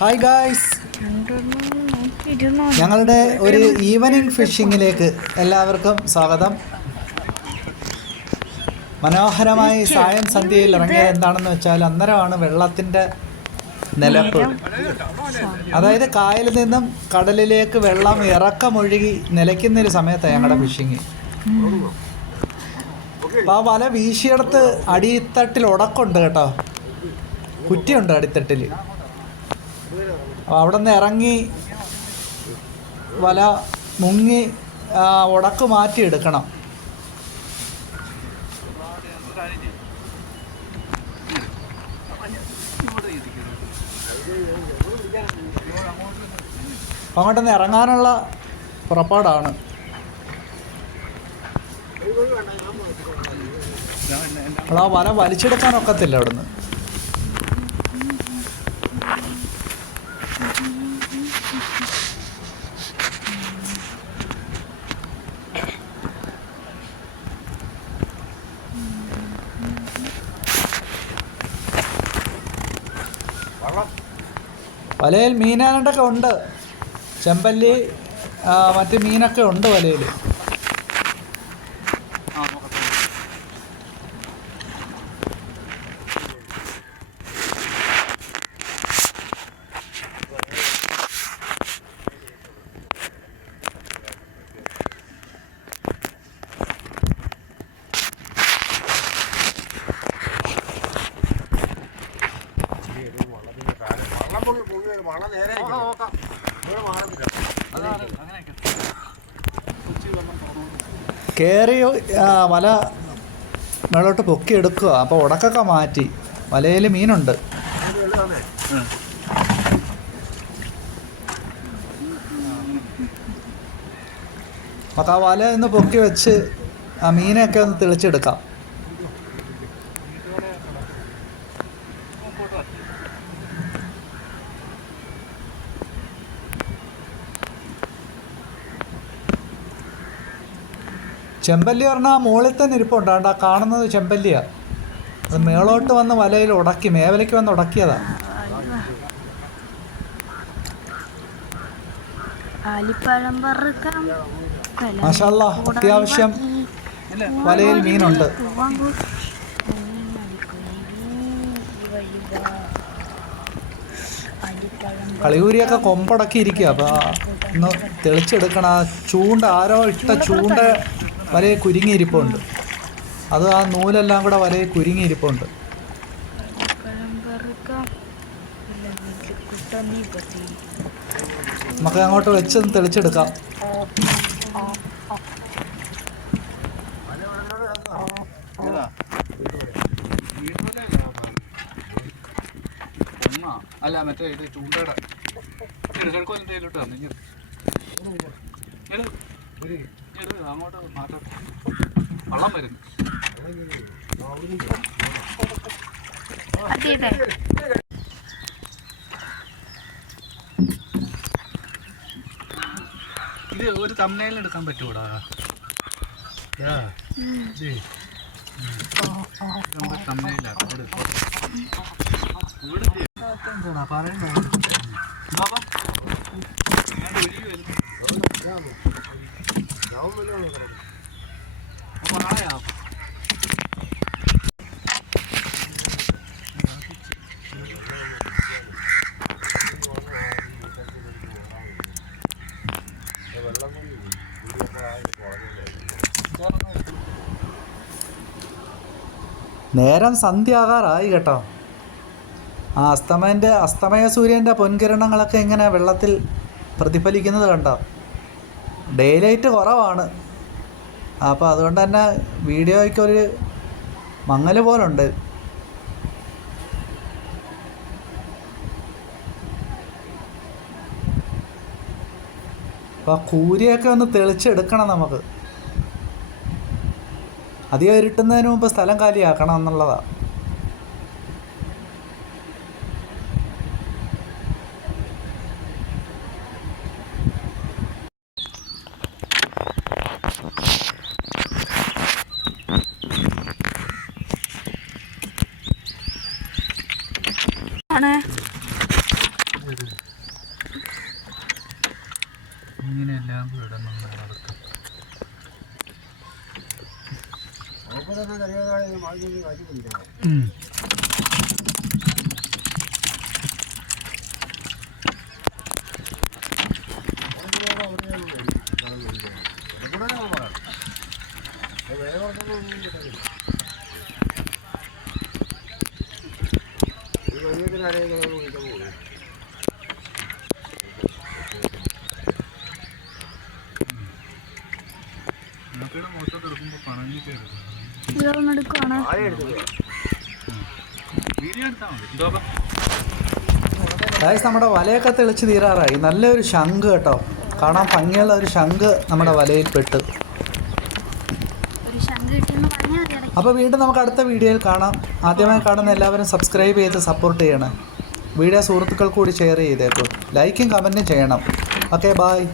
Hi guys ഞങ്ങളുടെ ഒരു evening ഫിഷിങ്ങിലേക്ക് എല്ലാവർക്കും സ്വാഗതം. മനോഹരമായി സായം സന്ധ്യയിൽ ഇറങ്ങിയത് എന്താണെന്ന് വെച്ചാൽ അന്നേരമാണ് വെള്ളത്തിന്റെ നിലപ്പ്. അതായത് കായലിൽ നിന്നും കടലിലേക്ക് വെള്ളം ഇറക്കമൊഴുകി നിലയ്ക്കുന്ന ഒരു സമയത്താണ് ഞങ്ങളുടെ ഫിഷിങ് അപ്പം ആ വല വീശിയെടുത്ത് അടിത്തട്ടിൽ ഉടക്കുണ്ട് കേട്ടോ. കുറ്റിയുണ്ട് അടിത്തട്ടിൽ അപ്പോൾ അവിടെ നിന്ന് ഇറങ്ങി വല മുങ്ങി ഉടക്ക് മാറ്റി എടുക്കണം. അപ്പം അങ്ങോട്ടൊന്ന് ഇറങ്ങാനുള്ള പുറപ്പാടാണ്. അപ്പോൾ ആ വല വലിച്ചെടുക്കാൻ ഒക്കത്തില്ല അവിടുന്ന്. വലയിൽ മീനാണ്ടൊക്കെ ഉണ്ട്. ചെമ്പല്ലി മറ്റ് മീനൊക്കെ ഉണ്ട് വലയിൽ. കയറി മല വല മേളോട്ട് പൊക്കി എടുക്കുക അപ്പോൾ ഉടക്കൊക്കെ മാറ്റി. വലയിൽ മീനുണ്ട്. നമുക്ക് ആ വല ഒന്ന് പൊക്കി വെച്ച് ആ മീനെയൊക്കെ ഒന്ന് തെളിച്ചെടുക്കാം. ചെമ്പല്ലി പറഞ്ഞാൽ മുകളിൽ തന്നെ ഇരിപ്പുണ്ട്. ആ കാണുന്നത് ചെമ്പല്ലിയാ. അത് മേളോട്ട് വന്ന് വലയിൽ ഉടക്കി മേവലയ്ക്ക് വന്ന് ഉടക്കിയതാ. മാഷാല്ല അത്യാവശ്യം വലയിൽ മീനുണ്ട്. കളിയൂരിയൊക്കെ കൊമ്പടക്കി ഇരിക്കുക അപ്പൊ ഒന്ന് തെളിച്ചെടുക്കണം. ആ ചൂണ്ട ആരോ ഇട്ട ചൂണ്ട വലയിൽ കുരുങ്ങിയിരിപ്പുണ്ട്. അത് ആ നൂലെല്ലാം കൂടെ വലയെ കുരുങ്ങിയിരിപ്പുണ്ട്. നമുക്ക് അങ്ങോട്ട് വെച്ച് ഒന്ന് തെളിച്ചെടുക്കാം. അല്ല മറ്റേ ഇത് ചൂണ്ടയുടെ. കിഴക്കോലിട്ട് വന്നു അങ്ങോട്ട് വള്ളം ഇത് ഒരു തമ്മനയിൽ എടുക്കാൻ പറ്റൂടാ തമ്മനയില്ല നേരം സന്ധ്യ ആകാറായി കേട്ടോ. ആ അസ്തമയന്റെ അസ്തമയ സൂര്യന്റെ പൊൻകിരണങ്ങളൊക്കെ ഇങ്ങനെ വെള്ളത്തിൽ പ്രതിഫലിക്കുന്നത് കണ്ടോ? ഡേ ലൈറ്റ് കുറവാണ്. അപ്പോൾ അതുകൊണ്ട് തന്നെ വീഡിയോയ്ക്ക് ഒരു മങ്ങൽ പോലുണ്ട്. അപ്പോൾ കൂരിയൊക്കെ ഒന്ന് തെളിച്ചെടുക്കണം നമുക്ക്. അധികം ഇരുട്ടുന്നതിന് മുമ്പ് സ്ഥലം കാലിയാക്കണം എന്നുള്ളതാണ് ആണ് ഇങ്ങനെയെല്ലാം ഇവിടെ നടക്കും വേറെ നമ്മുടെ വലയൊക്കെ തെളിച്ച് തീരാറായി. നല്ലൊരു ശംഖ് കേട്ടോ. കാണാൻ ഭംഗിയുള്ള ഒരു ശംഖ് നമ്മുടെ വലയിൽ പെട്ട് ഒരു ശംഖ് കിട്ടിയെന്ന് പറഞ്ഞാൽ മതി ഇടയ്ക്ക് അപ്പോൾ വീണ്ടും നമുക്ക് അടുത്ത വീഡിയോയിൽ കാണാം. ആദ്യമായി കാണുന്ന എല്ലാവരും സബ്സ്ക്രൈബ് ചെയ്ത് സപ്പോർട്ട് ചെയ്യണം. വീഡിയോ സുഹൃത്തുക്കൾ കൂടി ഷെയർ ചെയ്തേക്കും. ലൈക്കും കമന്റും ചെയ്യണം. Okay bye